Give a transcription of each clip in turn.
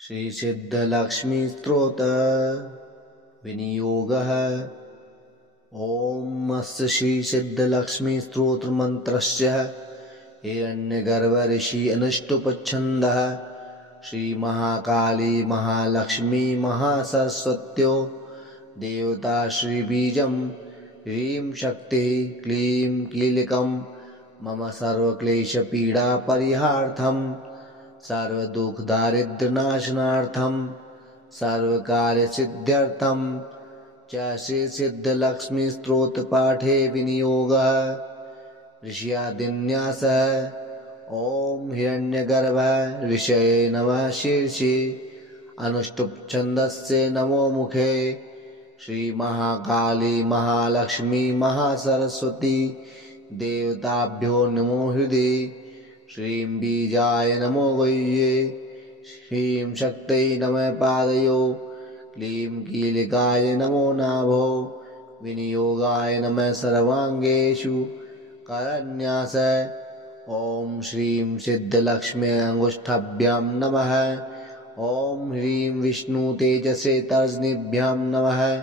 श्री सिद्धलक्ष्मी स्तोत्र विनियोगः। ओम अस्य श्री सिद्धलक्ष्मी स्तोत्र मंत्रस्य हिरण्यगर्भ ऋषि अनुष्टुप्छन्दः श्री महाकाली महालक्ष्मी महासरस्वत्यो देवता श्री बीजं ह्रीं शक्ति क्लीं कीलकं मम सर्वक्लेशपीडा परिहार्थं सर्वदुःखदारिद्र्यनाशनार्थं सर्वकार्यसिद्ध्यर्थं च श्री सिद्धलक्ष्मी स्तोत्र पाठे विनियोगः। ऋष्यादिन्यासः। ओम हिरण्यगर्भ ऋषये नमः शीर्षे अनुष्टुप् छन्दस्य नमो मुखे श्री महाकाली महालक्ष्मी महासरस्वती देवताभ्यो नमो हृदये श्रीं बीजाय नमो गुह्ये श्रीं शक्तये नमः पादयो क्लीं कीलकाय नमो नाभो विनियोगाय नमः सर्वांगेषु करन्यास। ओम श्रीं सिद्धलक्ष्मी अंगुष्ठाभ्यां नमः। ओम ह्रीं विष्णु तेजसे तर्जनीभ्यां नमः।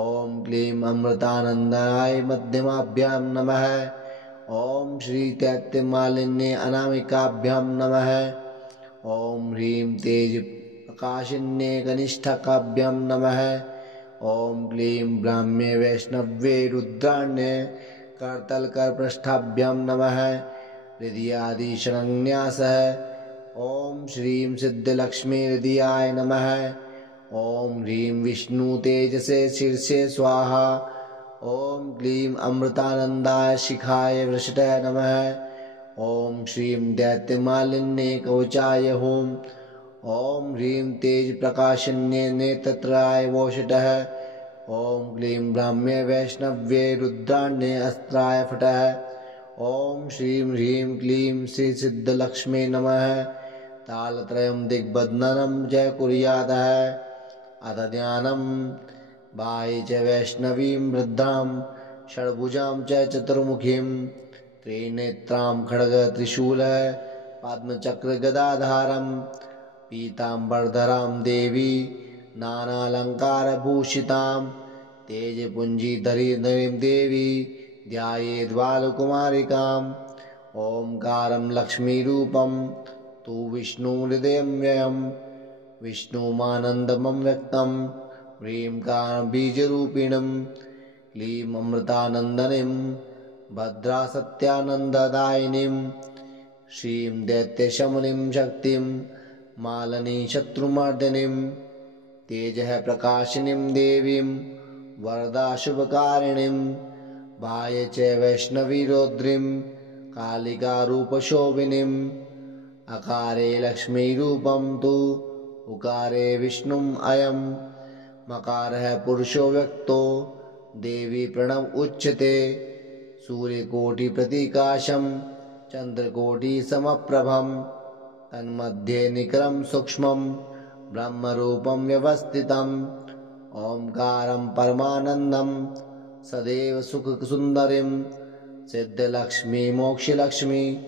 ओम क्लीं अमृतानंदाय मध्यमाभ्यां नमः। ओम श्री दैत्यमालिन्ये अनामिकाभ्यां नमः। ओम ह्रीं तेज प्रकाशिन्ये कनिष्ठकाभ्यां नमः। ओम क्लीं ब्राह्म्ये वैष्णव्ये रुद्राण्ये करतलकरपृष्ठाभ्यां नमः। हृदयादि शरण्यासः। ओम श्रीं सिद्धलक्ष्मी हृदयाय नमः। ओम ह्रीं विष्णु तेजसे शीर्षे स्वाहा। ओम क्लीं अमृतानंदाय शिखाय वृषटाय नमः। ओम श्रीं दैत्यमालिन्ये कवचाय होम। ओम ह्रीं तेज प्रकाशिन्ये नेत्रत्राय वोषटः। ओम क्लीं ब्राह्म्ये वैष्णव्ये रुद्राण्ये अस्त्राय फटः। ओम श्रीं ह्रीं क्लीं श्री सिद्धलक्ष्मी नमः। तालत्रयं दिग्बध्ननं च कुर्यादः। अथ ध्यानम् बाह्ये च वैष्णवीं वृद्धां षड्भुजां च चतुर्मुखीं त्रिनेत्रां खड्ग त्रिशूल पद्मचक्र गदाधारं पीताम्बरधरां देवी नानालंकारभूषितां तेजपुञ्जीधरीं देवी ध्यायेद्बालकुमारिकाम्। ओंकारं लक्ष्मीरूपं तु विष्णुहृदयं व्ययं विष्णुमानन्दमं व्यक्तं ह्रींकार बीजरूपिणं क्लीं अमृतानन्दनीं भद्रासत्यानन्ददायिनीं श्रीं दैत्यशमनीं शक्तिं मालिनी शत्रुमर्दिनीं तेजः प्रकाशिनीं देवीं वरदाशुभकारिणीं बाह्ये च वैष्णवी रौद्रीं कालिकारूपशोभिनीम्। अकारे लक्ष्मीरूपं तु उकारे विष्णुम् अयं मकारः पुरुषो व्यक्तो देवी प्रणव उच्यते। सूर्यकोटिप्रतिकाशं चन्द्रकोटिसमप्रभं तन्मध्ये निकरं सूक्ष्मं ब्रह्मरूपं व्यवस्थितम्। ओंकारं परमानन्दं सदैव सुखसुन्दरीं सिद्धलक्ष्मी मोक्षलक्ष्मी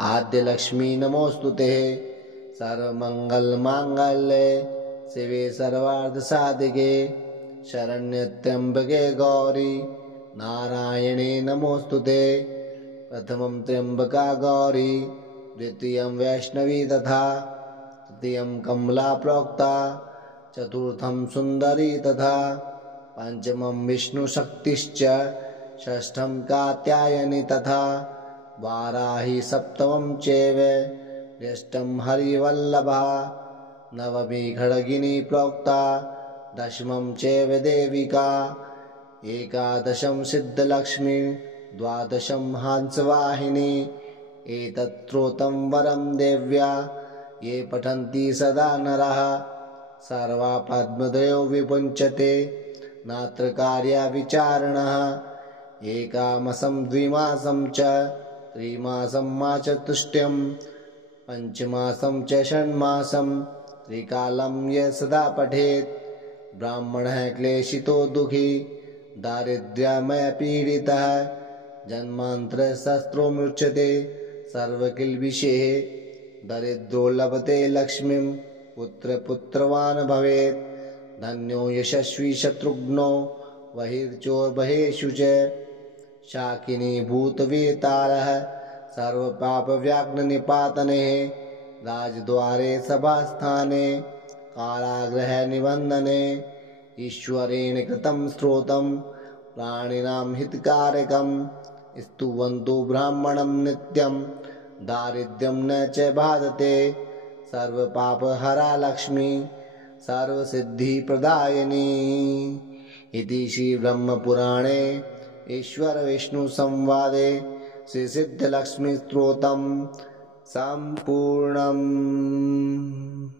आद्यलक्ष्मी नमोस्तुते। सर्वमङ्गलमाङ्गल्ये शिवे सर्वार्थसाधिके शरण्ये गौरी नारायणे नमोस्तुते। प्रथमं त्र्यम्बका गौरी द्वितीयं वैष्णवी तथा तृतीयं कमला प्रोक्ता चतुर्थं सुन्दरी तथा पंचमं विष्णुशक्तिश्च षष्ठं कात्यायनी तथा वाराही सप्तमं चैव ज्येष्ठं हरिवल्लभा नवमी खड्गिनी प्रोक्ता दशमं चैव देविका एकादशं सिद्धलक्ष्मी द्वादशं हंसवाहिनी। एतत् स्तोत्रं वरं देव्या ये पठन्ति सदा नरः सर्वा पद्मदयो विपुञ्चते नात्र कार्याविचारणः। एकामासं द्विमासं च त्रिमासं मासचतुष्टयं पंचमासं च षण्मासं त्रिकालं ये सदा पठेत् ब्राह्मणः क्लेशितो दुःखी दारिद्र्यमय पीडितः जन्मान्तरशस्त्रो मुच्यते सर्वकिल्बिषेः दरिद्रो लभते लक्ष्मीं पुत्रपुत्रवान् भवेत्। धन्यो यशस्वी शत्रुघ्नो बहिर्चोर्बहेषु च। शाकिनी भूतवेतारः सर्वपापव्याघ्रनिपातने। राजद्वारे सभास्थाने कारागृहे निबन्धने। ईश्वरेण कृतं स्तोत्रं प्राणिनां हितकारकं। स्तुवन्तो ब्राह्मणं नित्यं दारिद्र्यं न च बाधते। सर्वपापहरा लक्ष्मी सर्वसिद्धिप्रदायिनी। इति श्रीब्रह्मपुराणे ईश्वरविष्णुसंवादे श्रीसिद्धलक्ष्मीस्तोत्रं सम्पूर्णम्।